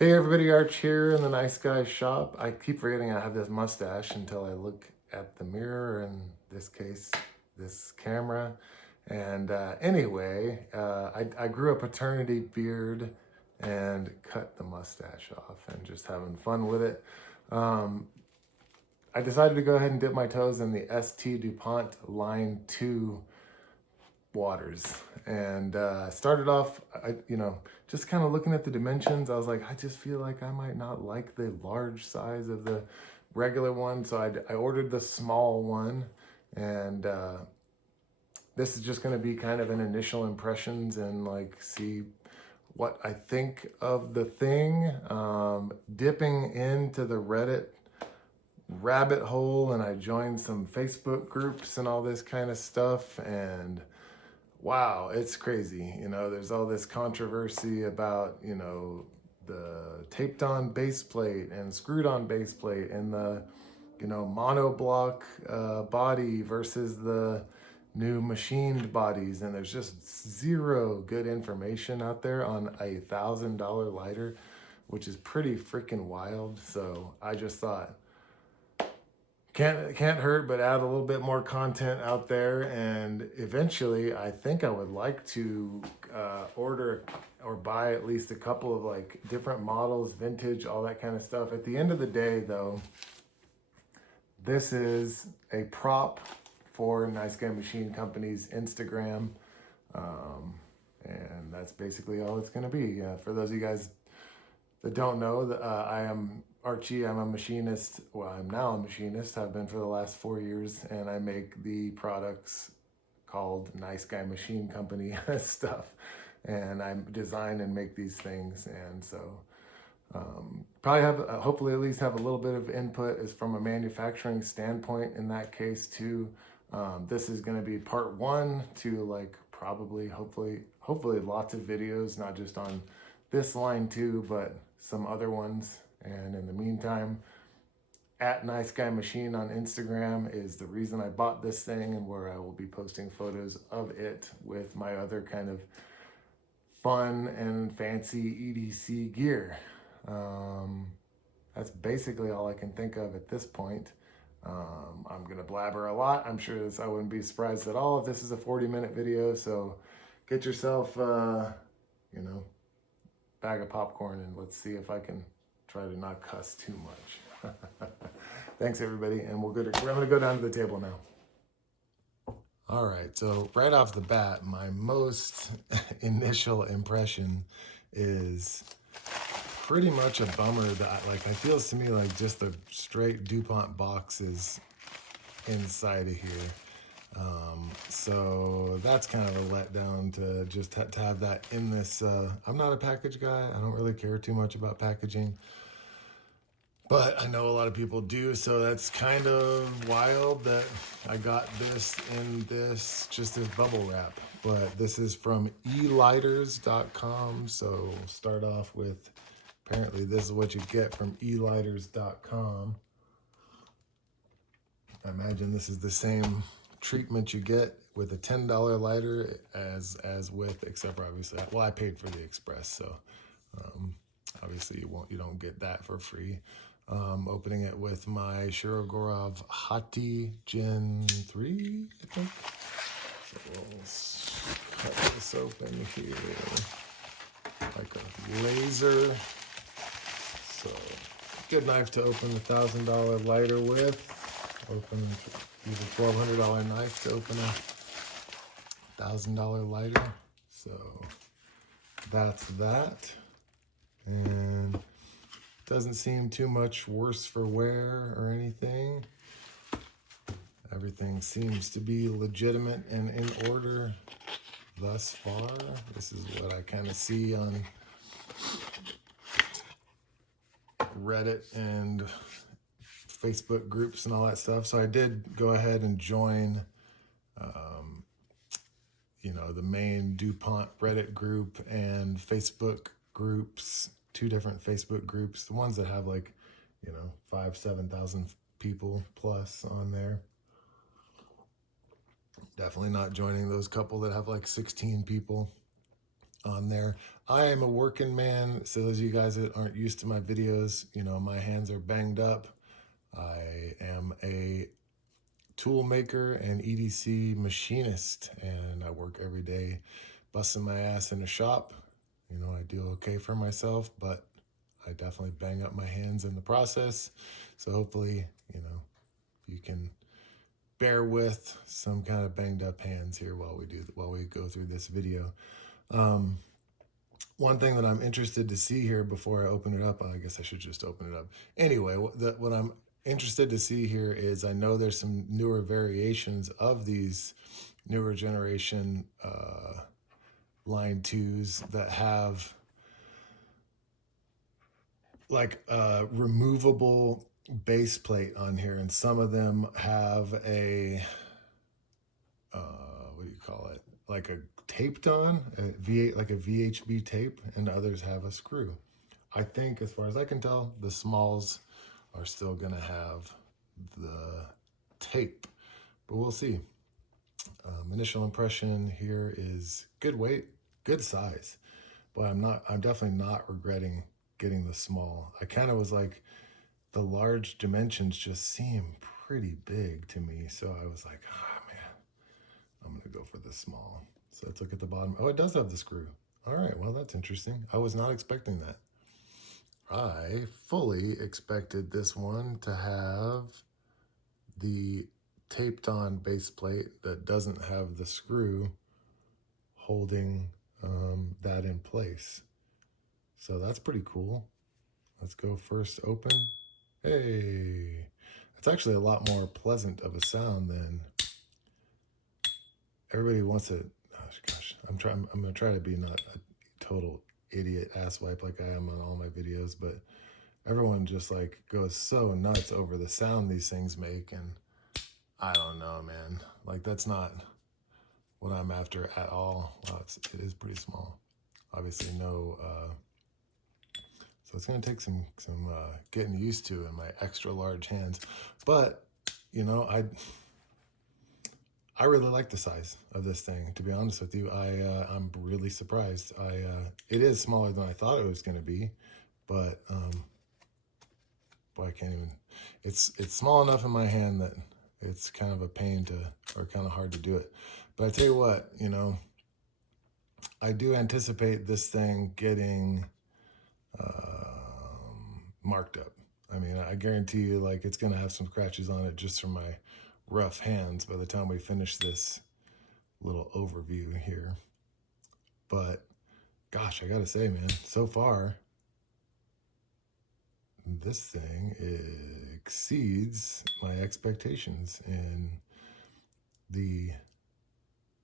Hey everybody, Arch here in the Nice Guy shop. I keep forgetting I have this mustache until I look at the mirror, in this case, this camera. And I grew a paternity beard and cut the mustache off and just having fun with it. Um, I decided to go ahead and dip my toes in the ST Dupont Line 2 waters and started off just kind of looking at the dimensions. I was like, I just feel like I might not like the large size of the regular one, so I ordered the small one. And this is just going to be kind of an initial impressions and like see what I think of the thing. Dipping into the Reddit rabbit hole, and I joined some Facebook groups and all this kind of stuff. And wow, it's crazy. There's all this controversy about, the taped on base plate and screwed on base plate and the, monoblock body versus the new machined bodies. And there's just zero good information out there on a $1,000 lighter, which is pretty freaking wild. So I just thought, can't hurt but add a little bit more content out there. And eventually I think I would like to order or buy at least a couple of like different models, vintage, all that kind of stuff. At the end of the day though, this is a prop for Nice Guy Machine Company's Instagram. And that's basically all it's going to be. For those of you guys that don't know, I am Archie. I'm a machinist. Well, I'm now a machinist. I've been for the last 4 years, and I make the products called Nice Guy Machine Company stuff. And I design and make these things. And so probably have, hopefully at least have a little bit of input is from a manufacturing standpoint in that case too. This is going to be part one to like probably, hopefully lots of videos, not just on this line too, but some other ones. And in the meantime, at Nice Guy Machine on Instagram is the reason I bought this thing, and where I will be posting photos of it with my other kind of fun and fancy EDC gear. That's basically all I can think of at this point. I'm gonna blabber a lot. I'm sure I wouldn't be surprised at all if this is a 40-minute video. So get yourself, bag of popcorn, and let's see if I can try to not cuss too much. Thanks everybody, and I'm gonna go down to the table now. All right, so right off the bat, my most initial impression is pretty much a bummer that it feels to me like just a straight DuPont box is inside of here. So that's kind of a letdown to just to have that in this. I'm not a package guy. I don't really care too much about packaging, but I know a lot of people do. So that's kind of wild that I got this in just this bubble wrap. But this is from elighters.com. So start off with, apparently this is what you get from elighters.com. I imagine this is the same treatment you get with a $10 lighter as with, except for obviously, well, I paid for the express, so obviously you don't get that for free. Opening it with my Shirogorov Hati Gen 3, I think. So we'll cut this open here like a laser. So good knife to open a $1,000 lighter with. Use a $1,200 knife to open a $1,000 lighter. So that's that. And doesn't seem too much worse for wear or anything. Everything seems to be legitimate and in order thus far. This is what I kind of see on Reddit and Facebook groups and all that stuff. So I did go ahead and join, the main DuPont Reddit group and Facebook groups, 2 different Facebook groups, the ones that have 7,000 people plus on there. Definitely not joining those couple that have 16 people. on there. I am a working man, so those of you guys that aren't used to my videos, you know, my hands are banged up. I am a tool maker and EDC machinist, and I work every day busting my ass in a shop. You know, I do okay for myself, but I definitely bang up my hands in the process. So hopefully, you know, you can bear with some kind of banged up hands here while we go through this video. One thing that I'm interested to see here before I open it up, I guess I should just open it up. Anyway, what I'm interested to see here is, I know there's some newer variations of these newer generation Line 2s that have like a removable base plate on here, and some of them have a what do you call it, like a taped on like a VHB tape, and others have a screw. I think, as far as I can tell, the smalls are still gonna have the tape, but we'll see. Initial impression here is good weight, good size, but I'm definitely not regretting getting the small. I kind of was like, the large dimensions just seem pretty big to me, so I was like, oh man, I'm gonna go for the small. So let's look at the bottom. Oh, it does have the screw. All right, well, that's interesting. I was not expecting that. I fully expected this one to have the taped on base plate that doesn't have the screw holding that in place. So that's pretty cool. Let's go first open. Hey, it's actually a lot more pleasant of a sound than everybody wants to. Gosh, I'm gonna try to be not a total idiot asswipe like I am on all my videos, but everyone just like goes so nuts over the sound these things make, and I don't know, man. Like, that's not what I'm after at all. Wow, it is pretty small. Obviously, no. So it's gonna take some getting used to in my extra large hands, but you know, I really like the size of this thing. To be honest with you, I'm really surprised. It is smaller than I thought it was gonna be, but boy, I can't even. It's small enough in my hand that it's kind of a pain to, or kind of hard to do it. But I tell you what, you know, I do anticipate this thing getting marked up. I mean, I guarantee you, like, it's gonna have some scratches on it just from my rough hands by the time we finish this little overview here. But gosh, I gotta say, man, so far this thing exceeds my expectations in the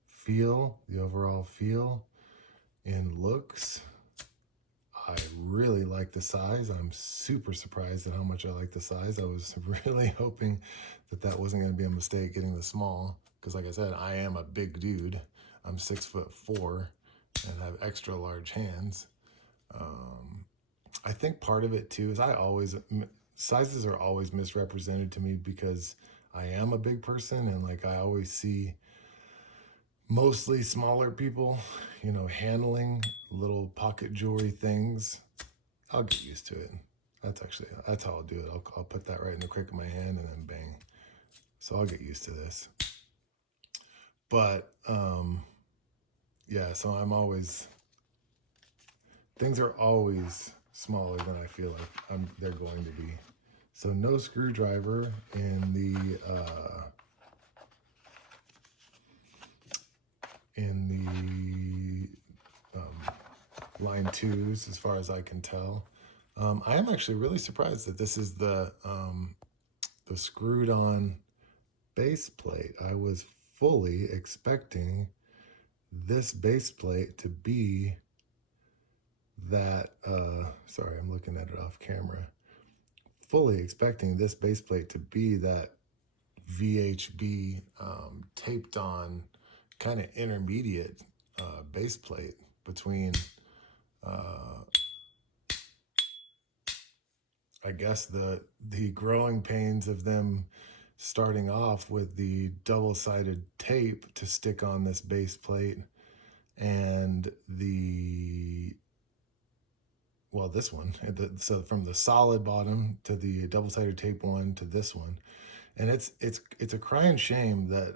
feel, the overall feel, in looks. I really like the size. I'm super surprised at how much I like the size. I was really hoping that that wasn't going to be a mistake getting the small, because like I said, I am a big dude. I'm 6'4" and have extra large hands. I think part of it too is sizes are always misrepresented to me, because I am a big person, and like I always see mostly smaller people, you know, handling little pocket jewelry things. I'll get used to it. That's how I'll do it. I'll put that right in the crick of my hand and then bang. So I'll get used to this. But yeah, so things are always smaller than I feel like they're going to be. So no screwdriver in the Line 2s, as far as I can tell. I am actually really surprised that this is the screwed on base plate. I was fully expecting this base plate to be that, sorry, I'm looking at it off camera. Fully expecting this base plate to be that VHB taped on kind of intermediate base plate between I guess the growing pains of them starting off with the double-sided tape to stick on this base plate, and this one, so from the solid bottom to the double-sided tape one to this one. And it's a crying shame that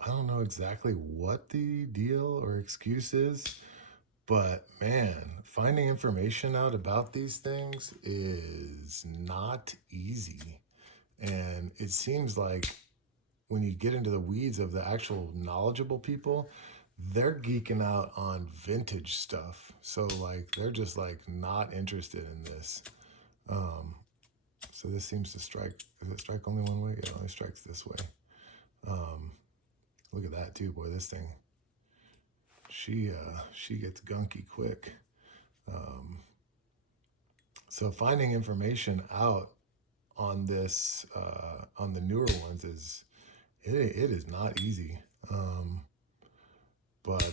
I don't know exactly what the deal or excuse is, but man, finding information out about these things is not easy. And it seems like when you get into the weeds of the actual knowledgeable people, they're geeking out on vintage stuff. So like they're just like not interested in this. So this seems to strike. Does it strike only one way? Yeah, it only strikes this way. Look at that too, boy. This thing, she gets gunky quick. So finding information out on this on the newer ones is it is not easy. But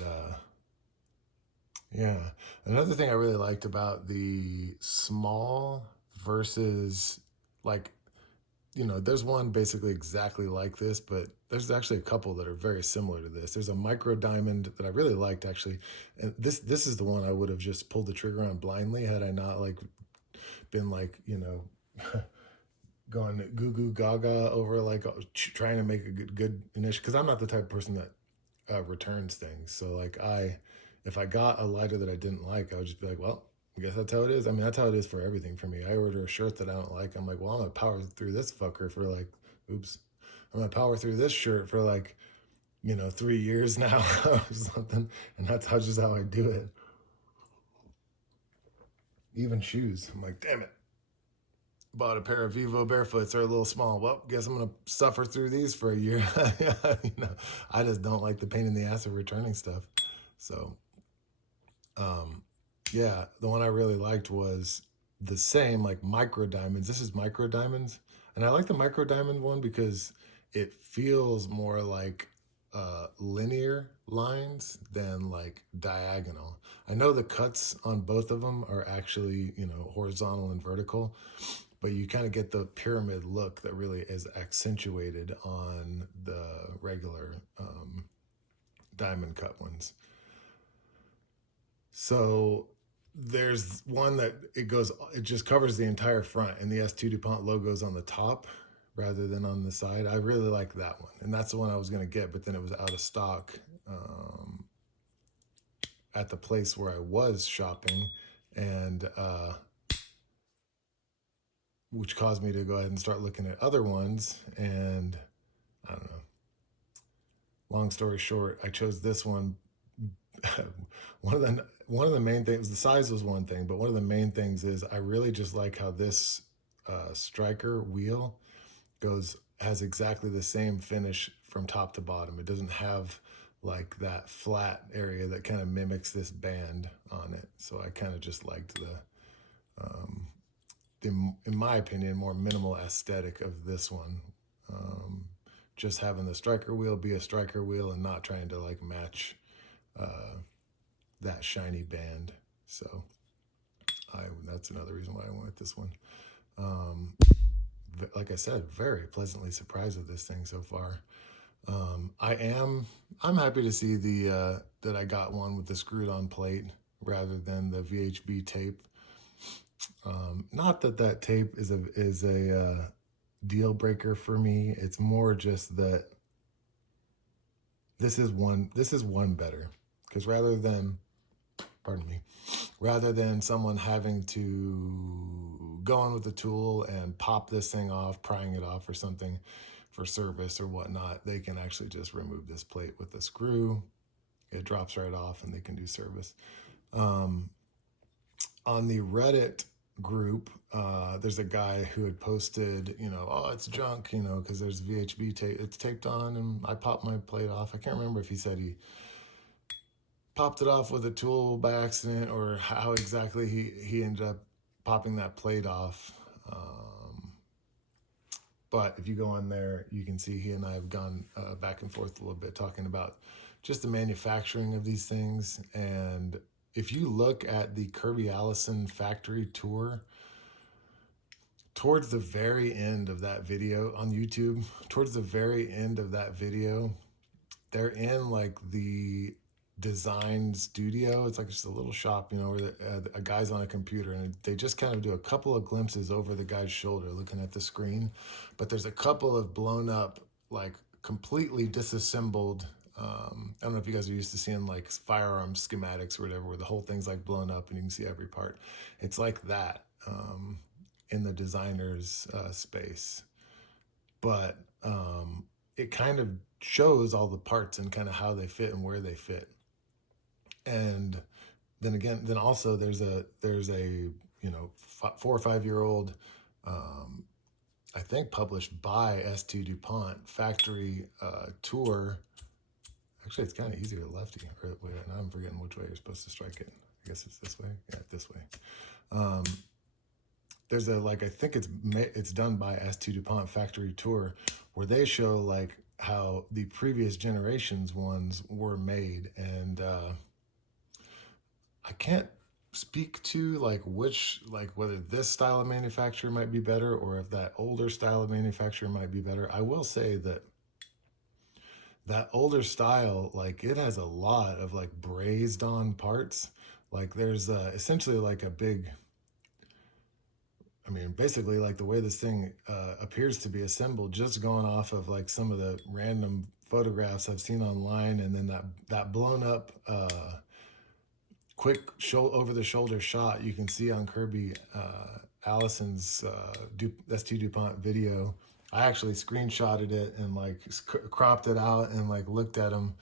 yeah, another thing I really liked about the small versus like, there's one basically exactly like this, but there's actually a couple that are very similar to this. There's a micro diamond that I really liked actually, and this is the one I would have just pulled the trigger on blindly had I not like been like going goo goo gaga over like trying to make a good initiative, because I'm not the type of person that returns things. So like if I got a lighter that I didn't like, I would just be like, well, I guess that's how it is. I mean, that's how it is for everything for me. I order a shirt that I don't like. I'm like, well, I'm gonna power through this fucker for like, oops, I'm gonna power through this shirt for like, 3 years now or something. And that's just how I do it. Even shoes. I'm like, damn it. Bought a pair of Vivo Barefoots. They're a little small. Well, guess I'm gonna suffer through these for a year. I just don't like the pain in the ass of returning stuff. So, yeah, the one I really liked was the same, like micro diamonds. This is micro diamonds, and I like the micro diamond one because it feels more like linear lines than like diagonal. I know the cuts on both of them are actually, horizontal and vertical, but you kind of get the pyramid look that really is accentuated on the regular diamond cut ones. So there's one that it just covers the entire front, and the ST Dupont logo's on the top rather than on the side. I really like that one, and that's the one I was going to get, but then it was out of stock at the place where I was shopping, and which caused me to go ahead and start looking at other ones. And I don't know. Long story short, I chose this one. One of the main things, the size was one thing, but one of the main things is I really just like how this striker wheel has exactly the same finish from top to bottom. It doesn't have like that flat area that kind of mimics this band on it. So I kind of just liked in my opinion, more minimal aesthetic of this one. Just having the striker wheel be a striker wheel and not trying to like match that shiny band. So that's another reason why I went with this one. Like I said, very pleasantly surprised with this thing so far. I'm happy to see that I got one with the screwed on plate rather than the VHB tape. Not that tape is a deal breaker for me. It's more just that this is one better, because rather than someone having to go in with a tool and pop this thing off, prying it off or something for service or whatnot, they can actually just remove this plate with a screw. It drops right off and they can do service. On the Reddit group, there's a guy who had posted, oh, it's junk, because there's VHB tape, it's taped on, and I popped my plate off. I can't remember if he said he popped it off with a tool by accident or how exactly he ended up popping that plate off. But if you go on there, you can see he and I have gone back and forth a little bit talking about just the manufacturing of these things. And if you look at the Kirby Allison factory tour, towards the very end of that video on YouTube, towards the very end of that video, they're in like the design studio. It's like just a little shop, you know, where a guy's on a computer, and they just kind of do a couple of glimpses over the guy's shoulder looking at the screen. But there's a couple of blown up, like completely disassembled. I don't know if you guys are used to seeing like firearm schematics or whatever, where the whole thing's like blown up and you can see every part. It's like that in the designer's space. But it kind of shows all the parts and kind of how they fit and where they fit. And then also there's a you know 4 or 5 year old I think published by ST Dupont factory tour. Actually, it's kind of easier lefty. Or wait, now I'm forgetting which way you're supposed to strike it. I guess it's this way. Yeah, this way. There's a like I think it's done by ST Dupont factory tour, where they show like how the previous generations ones were made, and I can't speak to like which like whether this style of manufacture might be better or if that older style of manufacture might be better. I will say that that older style, like it has a lot of like brazed on parts. Like there's essentially like a big, I mean, basically like the way this thing appears to be assembled, just going off of like some of the random photographs I've seen online, and then that blown up quick over the shoulder shot you can see on Kirby Allison's ST Dupont video. I actually screenshotted it and like cropped it out and like looked at them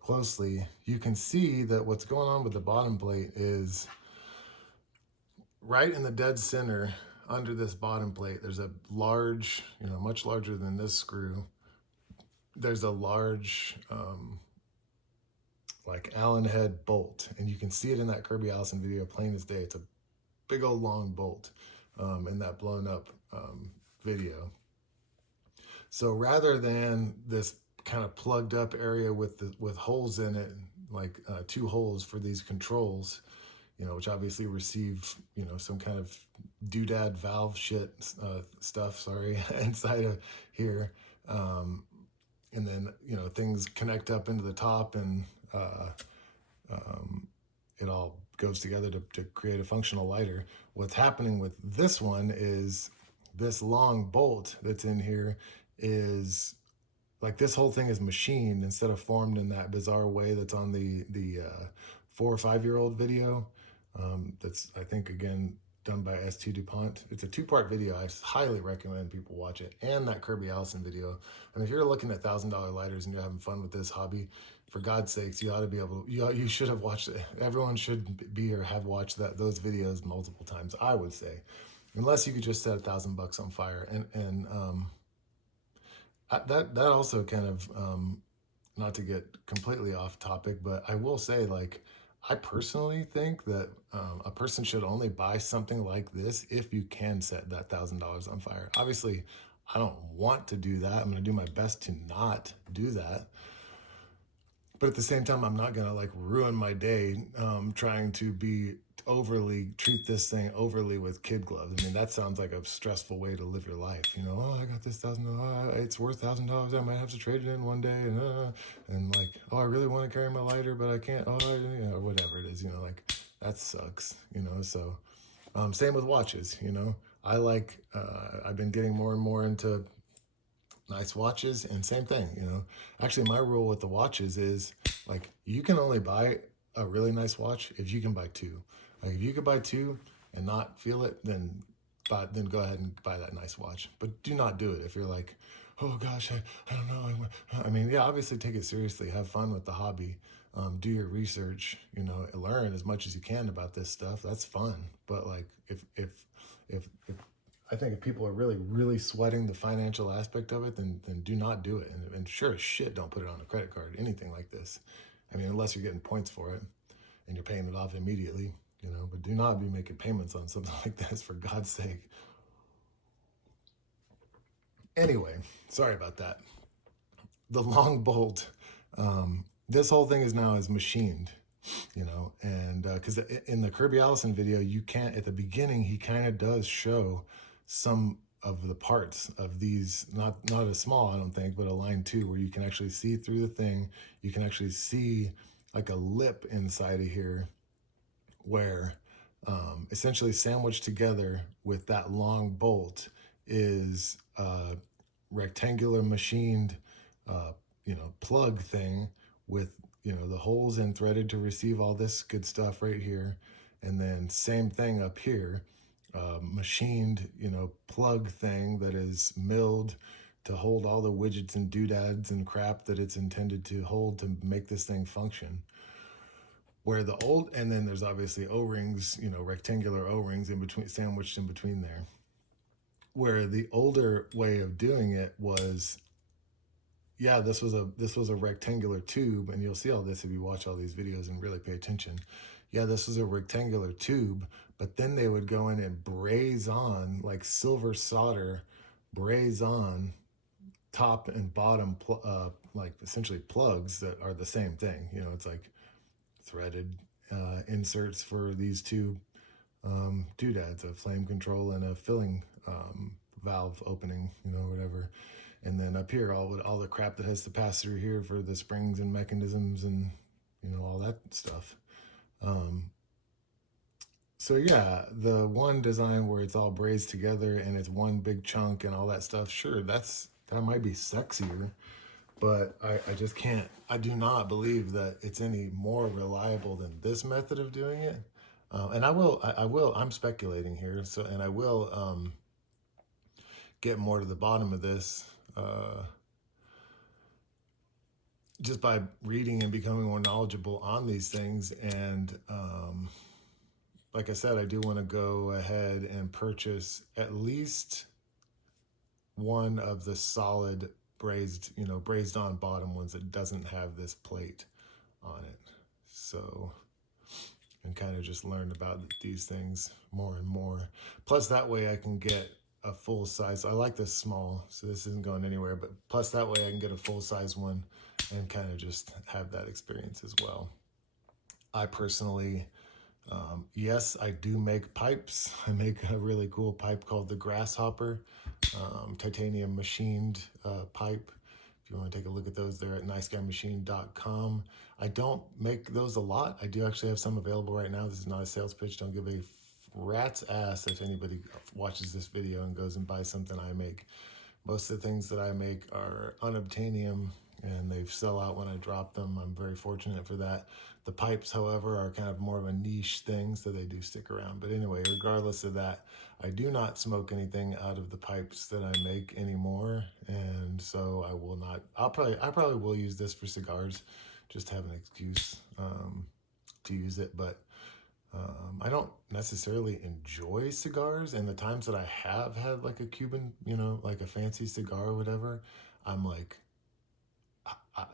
closely. You can see that what's going on with the bottom plate is right in the dead center under this bottom plate. There's a large, you know, much larger than this screw. There's a large like Allen head bolt, and you can see it in that Kirby Allison video plain as day. It's a big old long bolt in that blown up video. So rather than this kind of plugged up area with holes in it, like 2 holes for these controls, you know, which obviously receive, you know, some kind of doodad valve shit stuff, sorry, inside of here. And then, you know, things connect up into the top, and it all goes together to create a functional lighter. What's happening with this one is this long bolt that's in here is like this whole thing is machined instead of formed in that bizarre way that's on the 4 or 5 year old video. That's, I think, again, done by ST Dupont. It's a 2-part video. I highly recommend people watch it. And that Kirby Allison video. I mean, if you're looking at $1,000 lighters and you're having fun with this hobby, for God's sakes, you ought to be able to, you should have watched it. Everyone should be or have watched those videos multiple times, I would say. Unless you could just set $1,000 on fire. And that also kind of, not to get completely off topic, but I will say, like, I personally think that a person should only buy something like this if you can set that $1,000 on fire. Obviously, I don't want to do that. I'm going to do my best to not do that. But at the same time, I'm not going to like ruin my day trying to treat this thing overly with kid gloves. I mean, that sounds like a stressful way to live your life. You know, oh, I got this $1,000, it's worth $1,000. I might have to trade it in one day. And like, oh, I really want to carry my lighter, but I can't. Oh, you know, whatever it is, you know, like that sucks, you know? So same with watches, you know, I've been getting more and more into nice watches, and same thing, you know. Actually, my rule with the watches is like you can only buy a really nice watch if you can buy 2. Like if you could buy 2 and not feel it, then go ahead and buy that nice watch. But do not do it if you're like, oh gosh, I don't know. I mean, yeah, obviously take it seriously, have fun with the hobby, do your research, you know, learn as much as you can about this stuff. That's fun. But like if I think if people are really, really sweating the financial aspect of it, then do not do it. And sure as shit, don't put it on a credit card, anything like this. I mean, unless you're getting points for it and you're paying it off immediately, you know, but do not be making payments on something like this, for God's sake. Anyway, sorry about that. The long bolt, this whole thing is machined, you know, and because in the Kirby Allison video, you can't, at the beginning, he kind of does show some of the parts of these, not as small, I don't think, but a line 2 where you can actually see through the thing. You can actually see like a lip inside of here where essentially sandwiched together with that long bolt is a rectangular machined plug thing with the holes in threaded to receive all this good stuff right here, and then same thing up here, machined plug thing that is milled to hold all the widgets and doodads and crap that it's intended to hold to make this thing function. Where the old, and then there's obviously O-rings, rectangular O-rings in between, sandwiched in between there. Where the older way of doing it was, yeah, this was a rectangular tube, and you'll see all this if you watch all these videos and really pay attention. Yeah, this was a rectangular tube, but then they would go in and braze on, like silver solder, braze on top and bottom, like essentially plugs that are the same thing. It's like threaded inserts for these two doodads, a flame control and a filling valve opening, whatever. And then up here, all the crap that has to pass through here for the springs and mechanisms and all that stuff. So yeah, the one design where it's all brazed together and it's one big chunk and all that stuff, sure, that might be sexier, but I just can't, I do not believe that it's any more reliable than this method of doing it. And I'm speculating here, and I will get more to the bottom of this just by reading and becoming more knowledgeable on these things. And like I said, I do want to go ahead and purchase at least one of the solid brazed on bottom ones that doesn't have this plate on it. So, and kind of just learn about these things more and more. Plus that way I can get a full size. I like this small, so this isn't going anywhere, but plus that way I can get a full size one and kind of just have that experience as well. I personally, yes, I do make pipes. I make a really cool pipe called the Grasshopper, titanium machined pipe. If you want to take a look at those, they're at niceguymachine.com. I don't make those a lot. I do actually have some available right now. This is not a sales pitch. Don't give a rat's ass if anybody watches this video and goes and buys something I make. Most of the things that I make are unobtainium, and they sell out when I drop them. I'm very fortunate for that. The pipes, however, are kind of more of a niche thing, so they do stick around. But anyway, regardless of that, I do not smoke anything out of the pipes that I make anymore, and so I will not. I probably will use this for cigars, just to have an excuse to use it. But I don't necessarily enjoy cigars, and the times that I have had like a Cuban, like a fancy cigar or whatever, I'm like, I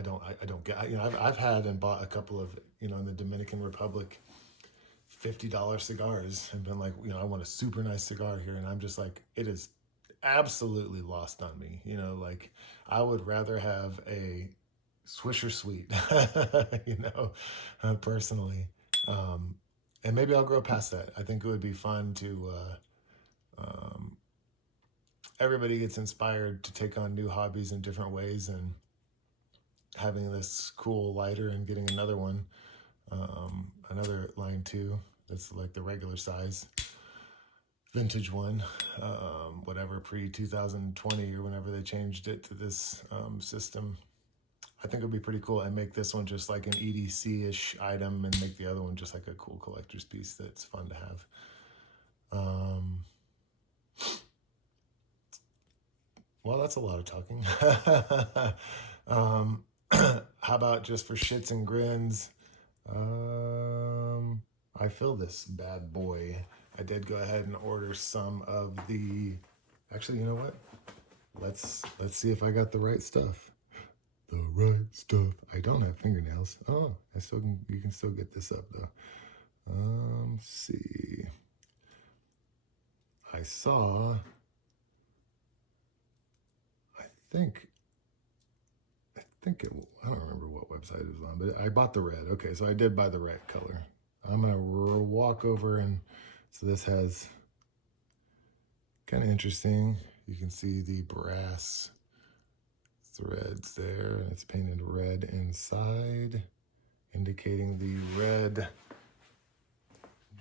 don't get, I've had and bought a couple of, in the Dominican Republic, $50 cigars and been like, I want a super nice cigar here. And I'm just like, it is absolutely lost on me. Like I would rather have a Swisher Sweet, personally. And maybe I'll grow past that. I think it would be fun to, everybody gets inspired to take on new hobbies in different ways, and having this cool lighter and getting another one, another line 2 that's like the regular size vintage one, whatever, pre-2020 or whenever they changed it to this system. I think it would be pretty cool, and make this one just like an EDC-ish item and make the other one just like a cool collector's piece that's fun to have. Well, that's a lot of talking. How about just for shits and grins? I fill this bad boy. I did go ahead and order some of the, actually, you know what? Let's see if I got the right stuff. The right stuff. I don't have fingernails. Oh, you can still get this up though. Let's see. I saw, I don't remember what website it was on, but I bought the red. Okay, so I did buy the red color. I'm gonna walk over, and so this has kind of interesting. You can see the brass threads there, and it's painted red inside, indicating the red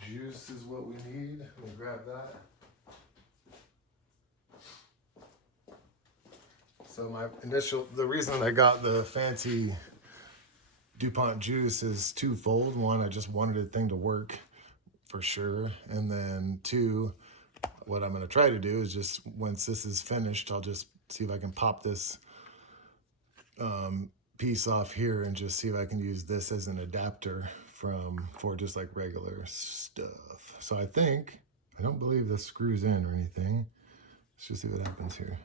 juice is what we need. Let me grab that. So the reason I got the fancy Dupont juice is twofold. One, I just wanted the thing to work for sure. And then two, what I'm going to try to do is just, once this is finished, I'll just see if I can pop this piece off here and just see if I can use this as an adapter for just like regular stuff. So I don't believe this screws in or anything. Let's just see what happens here.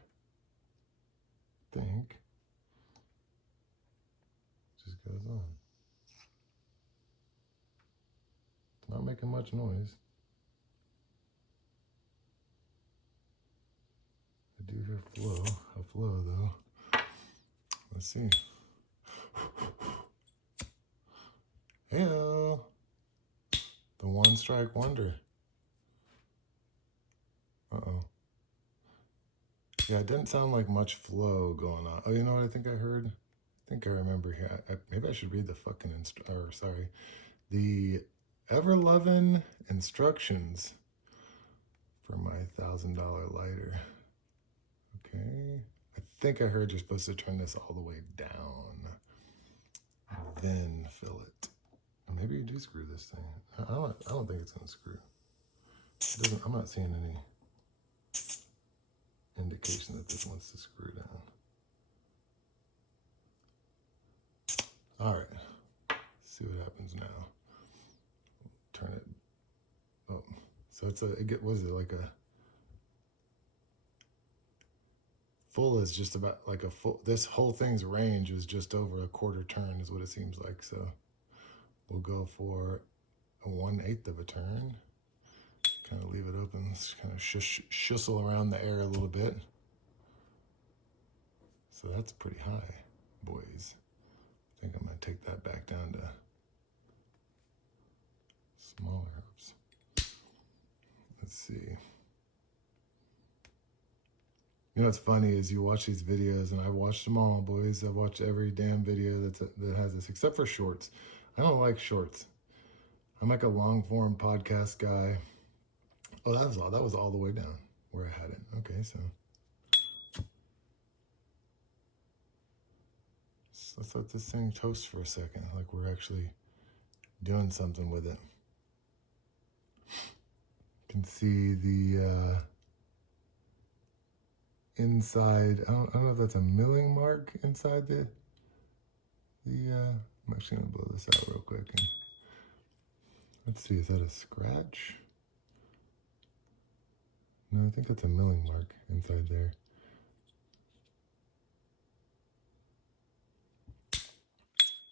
Think just goes on. It's not making much noise. I do hear a flow though. Let's see. Heyo, the one strike wonder. Uh-oh. Yeah, it didn't sound like much flow going on. Oh, you know what I think I heard? I think I remember here. Maybe I should read the fucking the ever-loving instructions for my $1,000 lighter. Okay. I think I heard you're supposed to turn this all the way down, then fill it. Maybe you do screw this thing. I don't think it's gonna screw. I'm not seeing any indication that this wants to screw down. All right, let's see what happens now. Turn it. Oh, so was it like a full is just about like a full. This whole thing's range is just over a quarter turn, is what it seems like. So we'll go for a 1/8 of a turn. Kind of leave it open, just kind of shussle around the air a little bit. So that's pretty high, boys. I think I'm gonna take that back down to smaller herbs. Let's see. You know what's funny is you watch these videos, and I've watched them all, boys. I've watched every damn video that has this, except for shorts. I don't like shorts. I'm like a long form podcast guy. Oh, that was all the way down where I had it. Okay, so let's let this thing toast for a second, like we're actually doing something with it. You can see the inside. I don't know if that's a milling mark inside the. I'm actually gonna blow this out real quick. And let's see, is that a scratch? No, I think that's a milling mark inside there.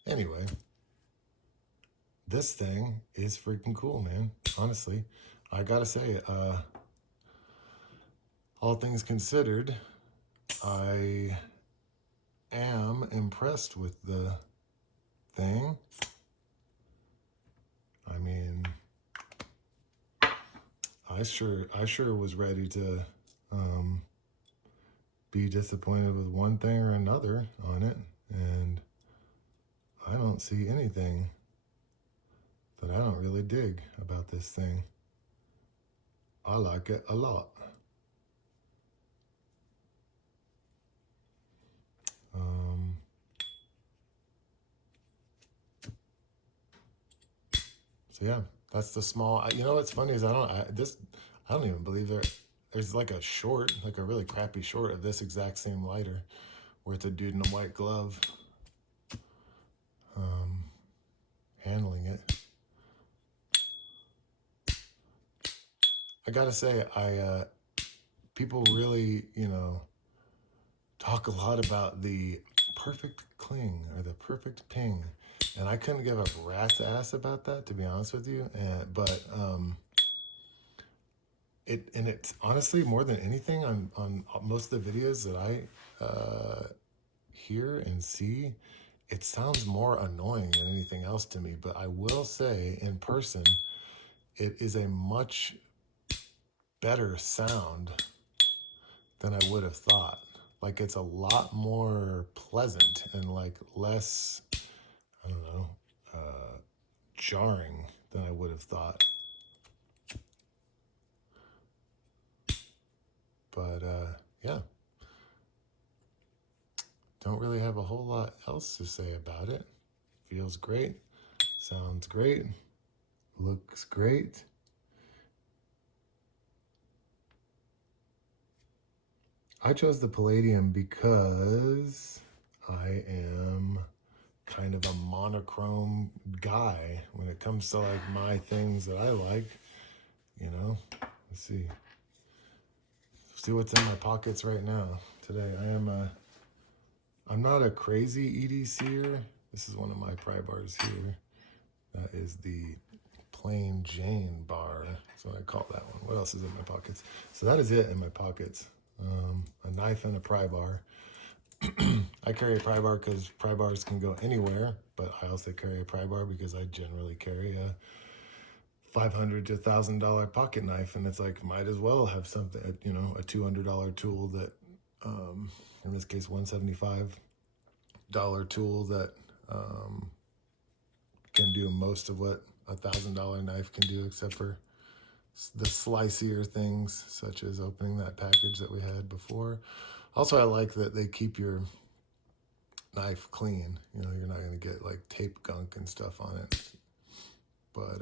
Anyway, this thing is freaking cool, man. Honestly, I gotta say, all things considered, I am impressed with the thing. I mean, I sure was ready to be disappointed with one thing or another on it, and I don't see anything that I don't really dig about this thing. I like it a lot. So yeah, that's the small. You know what's funny is I don't even believe there's like a short, like a really crappy short of this exact same lighter, where it's a dude in a white glove handling it. I gotta say, people really, talk a lot about the perfect cling or the perfect ping, and I couldn't give a rat's ass about that, to be honest with you. But it's honestly, more than anything, on most of the videos that I hear and see, it sounds more annoying than anything else to me. But I will say, in person, it is a much better sound than I would have thought. Like it's a lot more pleasant and like less, I don't know, jarring than I would have thought. But yeah, don't really have a whole lot else to say about it. Feels great, sounds great, looks great. I chose the palladium because I am kind of a monochrome guy when it comes to like my things that I like, you know. Let's see what's in my pockets right now. Today I'm not a crazy EDCer. This is one of my pry bars here. That is the plain Jane bar. That's what I call that one. What else is in my pockets? So that is it in my pockets. A knife and a pry bar. I carry a pry bar because pry bars can go anywhere, but I also carry a pry bar because I generally carry a $500 to $1,000 pocket knife, and it's like might as well have something, you know, a $200 tool that, in this case, $175 tool that can do most of what a $1,000 knife can do, except for the slicier things, such as opening that package that we had before. Also, I like that they keep your knife clean. You know, you're not going to get like tape gunk and stuff on it. But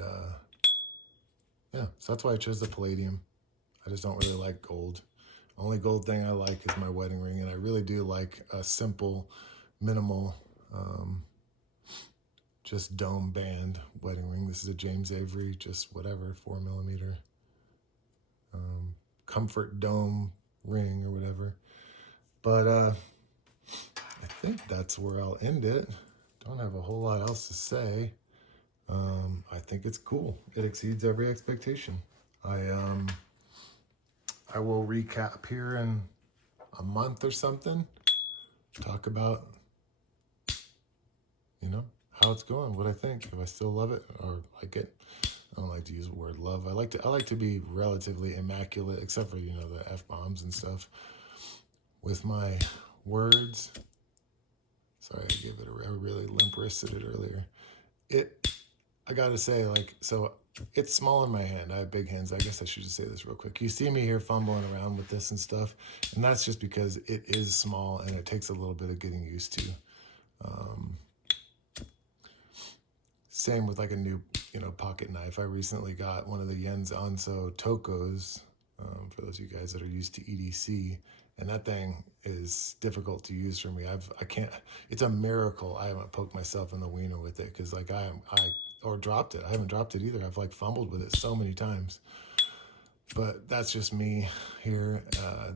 yeah, so that's why I chose the palladium. I just don't really like gold. Only gold thing I like is my wedding ring, and I really do like a simple, minimal, just dome band wedding ring. This is a James Avery, just whatever, 4mm comfort dome ring or whatever. But I think that's where I'll end it. Don't have a whole lot else to say. I think it's cool. It exceeds every expectation. I will recap here in a month or something. Talk about, you know, how it's going, what I think, if I still love it or like it. I don't like to use the word love. I like to be relatively immaculate, except for, you know, the F-bombs and stuff with my words. Sorry, I gave it I really limp-wristed it earlier. I gotta say, like, so it's small in my hand. I have big hands. I guess I should just say this real quick. You see me here fumbling around with this and stuff, and that's just because it is small and it takes a little bit of getting used to. Same with like a new, you know, pocket knife. I recently got one of the Jens Anso Tokos, for those of you guys that are used to EDC, and that thing is difficult to use for me. I can't, it's a miracle I haven't poked myself in the wiener with it, because like or dropped it. I haven't dropped it either. I've like fumbled with it so many times. But that's just me here.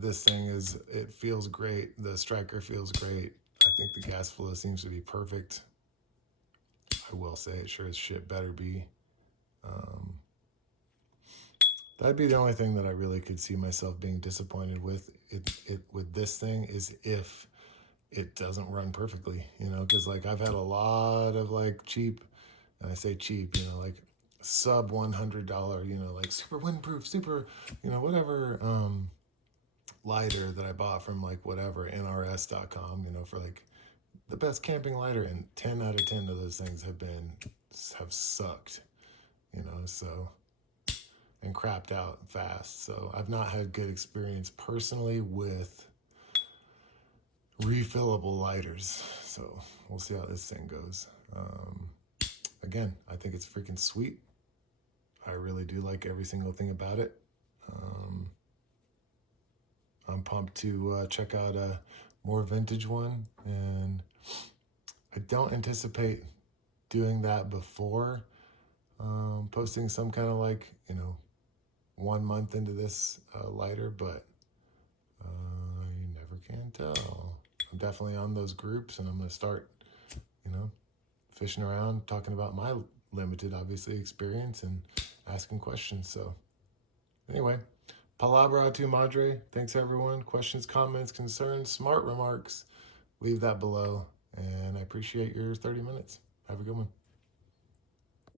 This thing it feels great. The striker feels great. I think the gas flow seems to be perfect. I will say it sure as shit better be. That'd be the only thing that I really could see myself being disappointed with with this thing, is if it doesn't run perfectly, you know, because like I've had a lot of like cheap, and I say cheap, you know, like sub $100, you know, like super windproof, super, you know, whatever lighter that I bought from like whatever NRS.com, you know, for like the best camping lighter, and 10 out of 10 of those things have sucked, you know, so, and crapped out fast. So I've not had good experience personally with refillable lighters. So we'll see how this thing goes. Again, I think it's freaking sweet. I really do like every single thing about it. I'm pumped to check out a more vintage one, and I don't anticipate doing that before posting some kind of like, you know, 1 month into this lighter, but you never can tell. I'm definitely on those groups, and I'm going to start, you know, fishing around, talking about my limited, obviously, experience and asking questions. So anyway, palabra tu madre. Thanks, everyone. Questions, comments, concerns, smart remarks, leave that below. And I appreciate your 30 minutes. Have a good one.